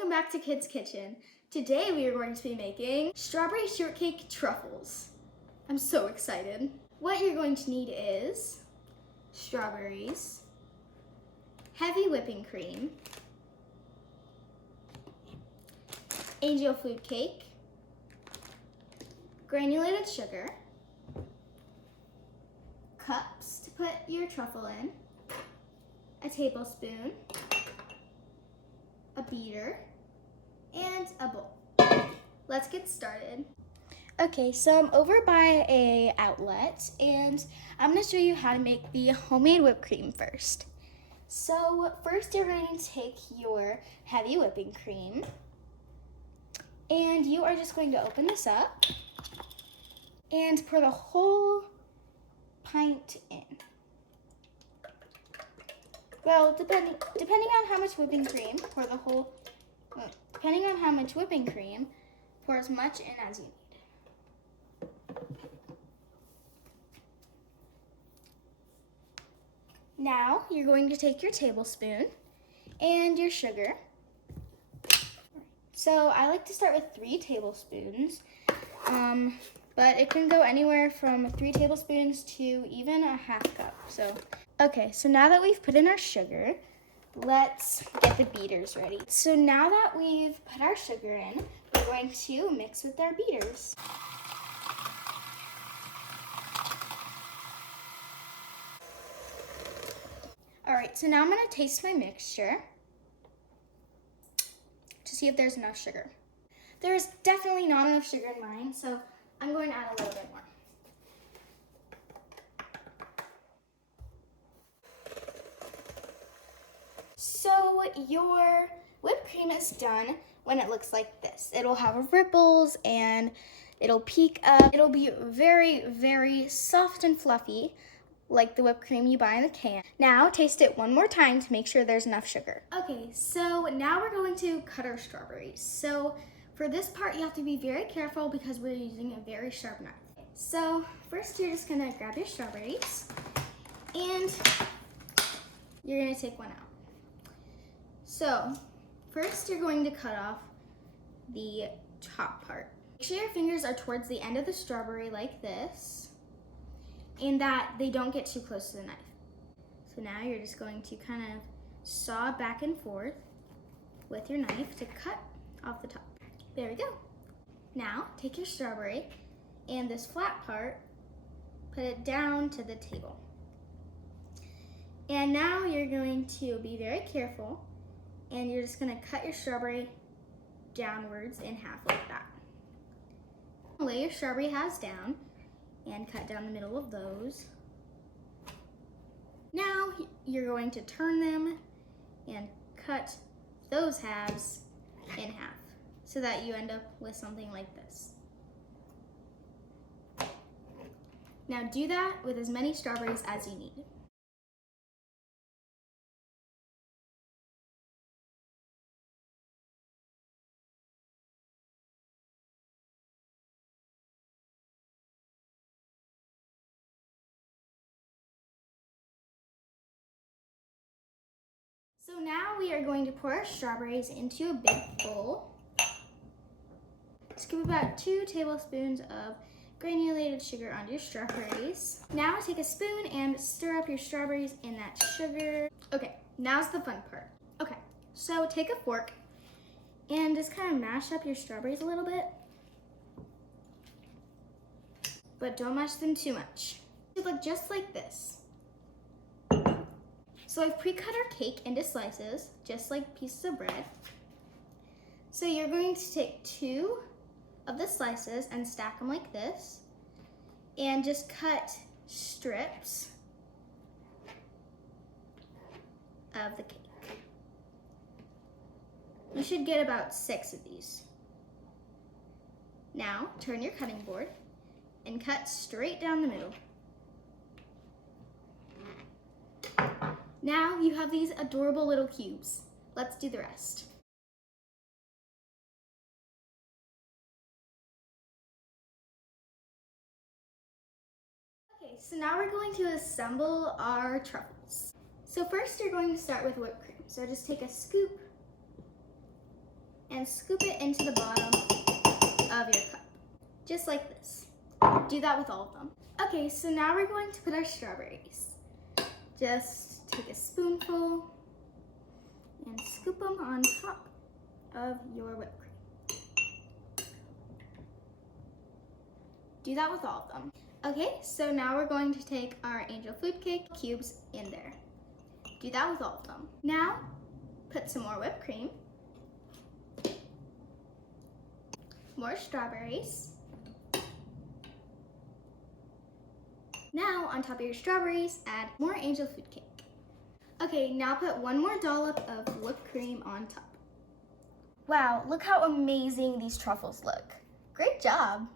welcome back to Kids Kitchen. Today we are going to be making strawberry shortcake truffles. I'm so excited. What you're going to need is strawberries, heavy whipping cream, angel food cake, granulated sugar, cups to put your truffle in, a tablespoon, a beater, and a bowl. Let's get started. Okay, so I'm over by a outlet and I'm gonna show you how to make the homemade whipped cream first. So first you're going to take your heavy whipping cream and you are just going to open this up and pour the whole pint in. Well, depending on how much whipping cream, pour the whole, depending on how much whipping cream, pour as much in as you need. Now, you're going to take your tablespoon and your sugar. So I like to start with 3 tablespoons, but it can go anywhere from 3 tablespoons to even a half cup. Okay, so now that we've put in our sugar, let's get the beaters ready. So now that we've put our sugar in, we're going to mix with our beaters. All right, so now I'm gonna taste my mixture to see if there's enough sugar. There's definitely not enough sugar in mine, so I'm going to add a little bit more. So your whipped cream is done when it looks like this. It'll have ripples and it'll peak up. It'll be very, very soft and fluffy, like the whipped cream you buy in the can. Now taste it one more time to make sure there's enough sugar. Okay, so now we're going to cut our strawberries. So for this part, you have to be very careful because we're using a very sharp knife. So first you're just gonna grab your strawberries and you're gonna take one out. So first you're going to cut off the top part. Make sure your fingers are towards the end of the strawberry like this, and that they don't get too close to the knife. So now you're just going to kind of saw back and forth with your knife to cut off the top. There we go. Now take your strawberry and this flat part, put it down to the table. And now you're going to be very careful and you're just gonna cut your strawberry downwards in half like that. Lay your strawberry halves down and cut down the middle of those. Now you're going to turn them and cut those halves in half so that you end up with something like this. Now do that with as many strawberries as you need. So now we are going to pour our strawberries into a big bowl. Scoop about 2 tablespoons of granulated sugar onto your strawberries. Now take a spoon and stir up your strawberries in that sugar. Okay, now's the fun part. Okay, so take a fork and just kind of mash up your strawberries a little bit, but don't mash them too much. It look just like this. So I've pre-cut our cake into slices, just like pieces of bread. So you're going to take 2 of the slices and stack them like this, and just cut strips of the cake. You should get about 6 of these. Now turn your cutting board and cut straight down the middle. Now you have these adorable little cubes. Let's do the rest. Okay, so now we're going to assemble our truffles. So first you're going to start with whipped cream. So just take a scoop and scoop it into the bottom of your cup, just like this. Do that with all of them. Okay, so now we're going to put our strawberries. Just take a spoonful and scoop them on top of your whipped cream. Do that with all of them. Okay, so now we're going to take our angel food cake cubes in there. Do that with all of them. Now, put some more whipped cream, more strawberries. Now, on top of your strawberries, add more angel food cake. Okay, now put one more dollop of whipped cream on top. Wow, look how amazing these truffles look. Great job.